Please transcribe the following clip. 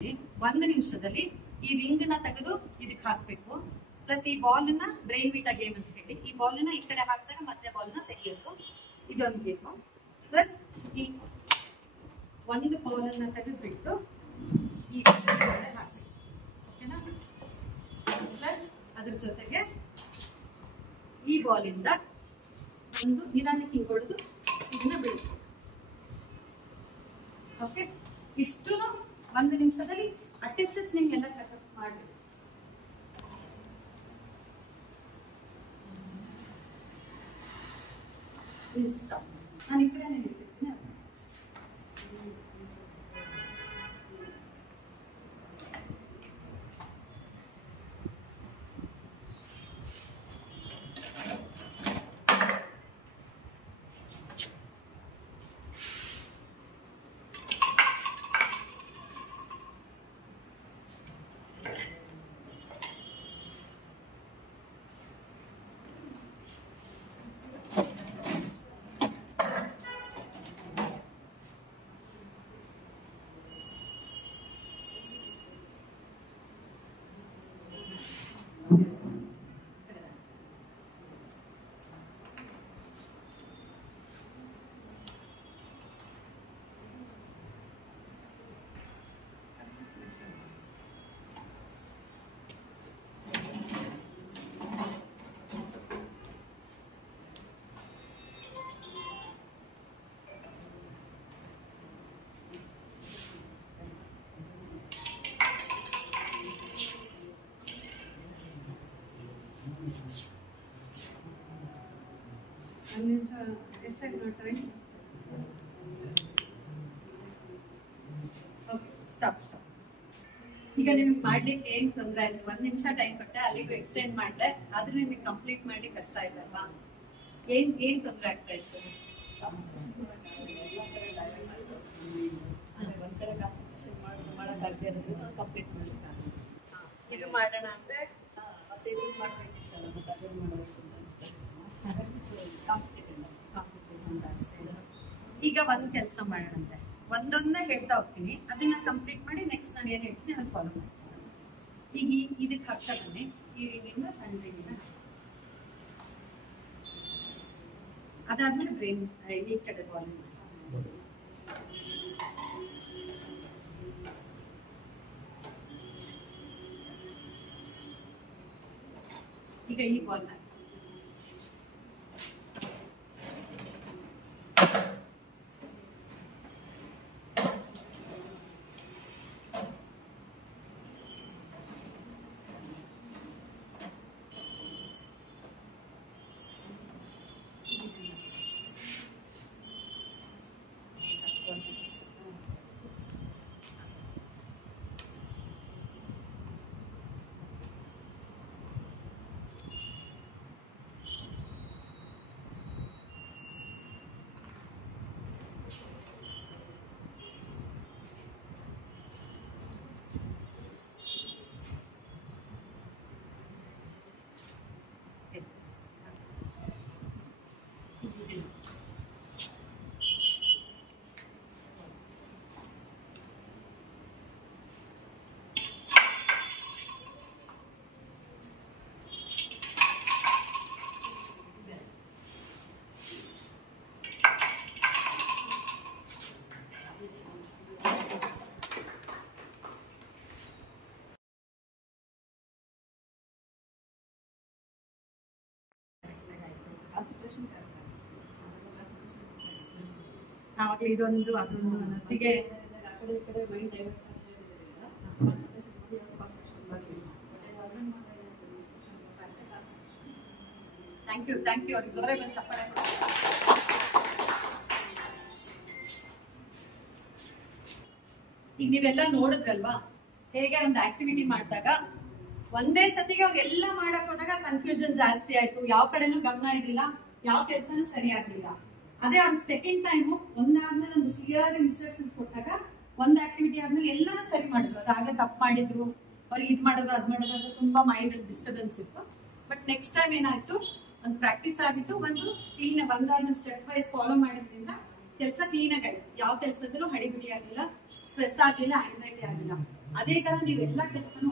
1 ನಿಮಿಷದಲ್ಲಿ ಈ ರಿಂಗ್ ನ ತೆಗೆದು ಇದಕ್ಕೆ ಹಾಕ್ಬೇಕು. ಪ್ಲಸ್ ಈ ಬಾಲ್ ನ ಬ್ರೈನ್ ವಿಟಾ ಗೇಮ್ ಅಂತ ಹೇಳಿ ಈ ಬಾಲ್ ನ ಈ ಕಡೆ ಹಾಕಿದಾಗ ಮತ್ತೆ ಬಾಲ್ ನ ತೆಗೆಯೋದು, ಇದೊಂದು ಗೇಮ್. ಪ್ಲಸ್ ಈ ಒಂದು ಬಾಲ್ ಅನ್ನ ತೆಗೆದ್ಬಿಟ್ಟು ಈ ಕಡೆ ಹಾಕ್ಬೇಕು, ಓಕೆನಾ? ಪ್ಲಸ್ ಅದ್ರ ಜೊತೆಗೆ ಈ ಬಾಲ್ ಇಂದ ಒಂದು ನಿಧಾನಕ್ಕೆ ಹಿಂಗ್ ಹೊಡೆದು ಇದನ್ನ ಬಿಡಿಸ್ಬೇಕು. ಓಕೆ, ಇಷ್ಟು 1 ನಿಮಿಷದಲ್ಲಿ ಅಟ್ಲೀಸ್ಟ್ ನಿಮ್ಗೆಲ್ಲ ಕಚಪ್ ಮಾಡಬೇಕು. ನಾನು ಈ ಕಡೆ ನಿಲ್ತೀನಿ. ಎಷ್ಟಾಗಿ ನೋಡ್ತಾರೆ? Okay, stop. ಈಗ ನಿಮಗೆ ಮಾಡ್ಲಿಕ್ಕೆ ಏನ್ ತೊಂದರೆ ಆಯ್ತು? 1 ನಿಮಿಷ ಟೈಮ್ ಕೊಟ್ಟೆ, ಅಲ್ಲಿಗೂ ಎಕ್ಸ್ಟೆಂಡ್ ಮಾಡಿದೆ, ಆದ್ರೆ ನಿಮಗೆ ಕಂಪ್ಲೀಟ್ ಮಾಡ್ಲಿಕ್ಕೆ ಕಷ್ಟ ಆಯ್ತಲ್ವಾ? ಏನ್ ತೊಂದರೆ ಆಗ್ತಾ ಇತ್ತು? ಒಂದ್ ಕಡೆ ಕಾನ್ಸಂಟ್ರೇಷನ್ ಮಾಡಕ್ಕಾಗದೆ ಇರೋದು ಕಂಪ್ಲೀಟ್ ಮಾಡ್ಲಿಕ್ಕೆ ಇದು ಮಾಡೋಣ ಅಂದ್ರೆ ಮತ್ತೆ ಇದು ಮಾಡ್ಬೇಕಿತ್ತಲ್ಲ, ಮತ್ತೆ ಅದನ್ನ ಮಾಡಬೇಕು ಅಂತ ಅನಿಸ್ತಾ. ಈಗ ಒಂದ್ ಕೆಲಸ ಮಾಡೋಣಂತೆ, ಒಂದೊಂದೇ ಹೇಳ್ತಾ ಹೋಗ್ತೀನಿ, ಅದನ್ನ ಕಂಪ್ಲೀಟ್ ಮಾಡಿ ನೆಕ್ಸ್ಟ್ ನಾನು ಏನ್ ಹೇಳ್ತೀನಿ ಅದನ್ನ ಫಾಲೋ ಮಾಡ್ತೀನಿ. ಈಗ ಇದಕ್ಕೆ ಹಾಕ್ತಾ ಬನ್ನಿ, ಈ ರಿಂಗಿಂದ ಸಣ್ಣ ರಿಂಗಿಂದ ಅದಾದ್ಮೇಲೆ ಬ್ರೈನ್ ಈ ಕಡೆ ಬಾಲ್ ಈಗ ಈ ಬಾಲ್ ಆವಾಗಲೇ ಇದೊಂದು ಅದೊಂದು ಅನ್ನೋದಿಗೆ ಥ್ಯಾಂಕ್ ಯು ಅವ್ರಿಗೆ ಜೋರಾಗಿ ಒಂದು ಚಪ್ಪಾಳೆ. ಈಗ ನೀವೆಲ್ಲ ನೋಡಿದ್ರಲ್ವಾ ಹೇಗೆ ಒಂದು ಆಕ್ಟಿವಿಟಿ ಮಾಡಿದಾಗ ಒಂದೇ ಸತಿಗೆ ಅವ್ರೆಲ್ಲ ಮಾಡಕ್ ಹೋದಾಗ ಕನ್ಫ್ಯೂಷನ್ ಜಾಸ್ತಿ ಆಯ್ತು, ಯಾವ ಕಡೆನೂ ಗಮನ ಇರಲಿಲ್ಲ, ಯಾವ ಕೆಲಸನೂ ಸರಿ ಆಗ್ಲಿಲ್ಲ. ಅದೇ ಅವ್ರಿಗೆ ಸೆಕೆಂಡ್ ಟೈಮು ಒಂದಾದ್ಮೇಲೆ ಒಂದು ಕ್ಲಿಯರ್ ಇನ್ಸ್ಟ್ರಕ್ಷನ್ಸ್ ಕೊಟ್ಟಾಗ ಒಂದ್ ಆಕ್ಟಿವಿಟಿ ಆದ್ಮೇಲೆ ಎಲ್ಲಾನು ಸರಿ ಮಾಡಿದ್ರು. ಅದಾಗಲೇ ತಪ್ಪು ಮಾಡಿದ್ರು, ಅವ್ರಿಗೆ ಇದು ಮಾಡೋದು ಅದ್ ಮಾಡೋದು ಅಂತ ತುಂಬಾ ಮೈಂಡ್ ಅಲ್ಲಿ ಡಿಸ್ಟರ್ಬೆನ್ಸ್ ಇತ್ತು. ಬಟ್ ನೆಕ್ಸ್ಟ್ ಟೈಮ್ ಏನಾಯ್ತು, ಒಂದು ಪ್ರಾಕ್ಟೀಸ್ ಆಗಿತ್ತು, ಒಂದು ಕ್ಲೀನ್ ಒಂದಾದ್ಮೇಲೆ ಸ್ಟೆಪ್ ವೈಸ್ ಫಾಲೋ ಮಾಡೋದ್ರಿಂದ ಕೆಲಸ ಕ್ಲೀನ್ ಆಗಿ ಆಯ್ತು. ಯಾವ ಕೆಲಸದಲ್ಲೂ ಹಡಿಬಿಡಿ ಆಗ್ಲಿಲ್ಲ, ಸ್ಟ್ರೆಸ್ ಆಗ್ಲಿಲ್ಲ, ಆಂಗ್ಸೈಟಿ ಆಗ್ಲಿಲ್ಲ. ಅದೇ ತರ ನೀವೆಲ್ಲ ಕೆಲಸನೂ